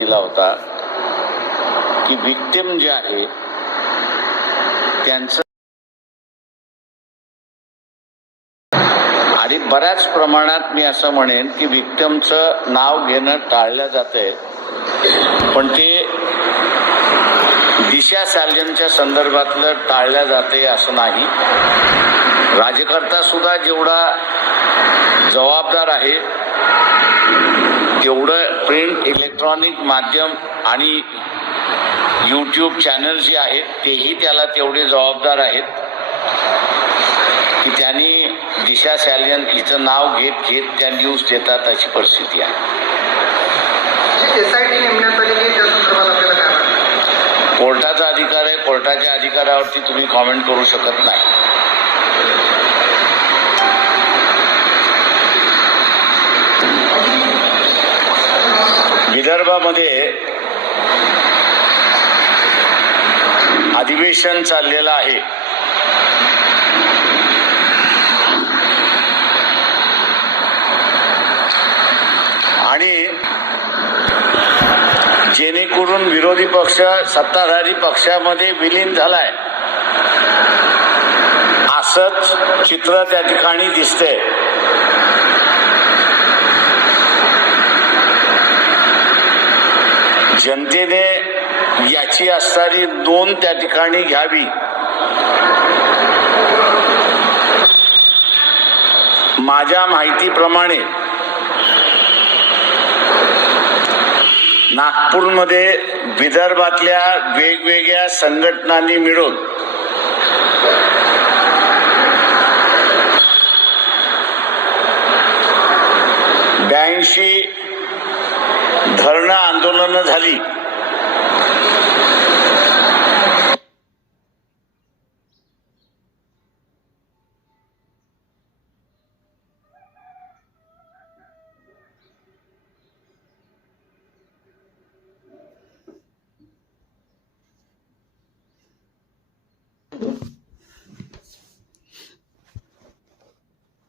दिला होता की विक्टिम जे आहे त्यांचं आणि बऱ्याच प्रमाणात मी असं म्हणेन की विक्टिमचं नाव घेणं टाळलं जातंय. पण ते दिशा सॅल्जनच्या संदर्भातलं टाळलं जाते असं नाही. राज्यकर्ता सुद्धा जेवढा जबाबदार आहे प्रिंट इलेक्ट्रॉनिक माध्यम आणि यूट्यूब चॅनल जे आहेत तेही त्याला तेवढे जबाबदार आहेत. की त्यांनी दिशा सॅलियन हिचं नाव घेत घेत त्या न्यूज देतात अशी परिस्थिती आहे. कोर्टाचा अधिकार आहे. कोर्टाच्या अधिकारावरती तुम्ही कॉमेंट करू शकत नाही. विदर्भामध्ये अधिवेशन चाललेलं आहे. आणि जेणेकरून विरोधी पक्ष सत्ताधारी पक्षामध्ये विलीन झालाय. असंच चित्र त्या ठिकाणी दिसतंय. जनतेने याची असणारी दोन त्या ठिकाणी घ्यावी. माझ्या माहितीप्रमाणे नागपूरमध्ये विदर्भातल्या वेगवेगळ्या संघटनांनी मिळून ब्याऐंशी धरणं आंदोलनं झाली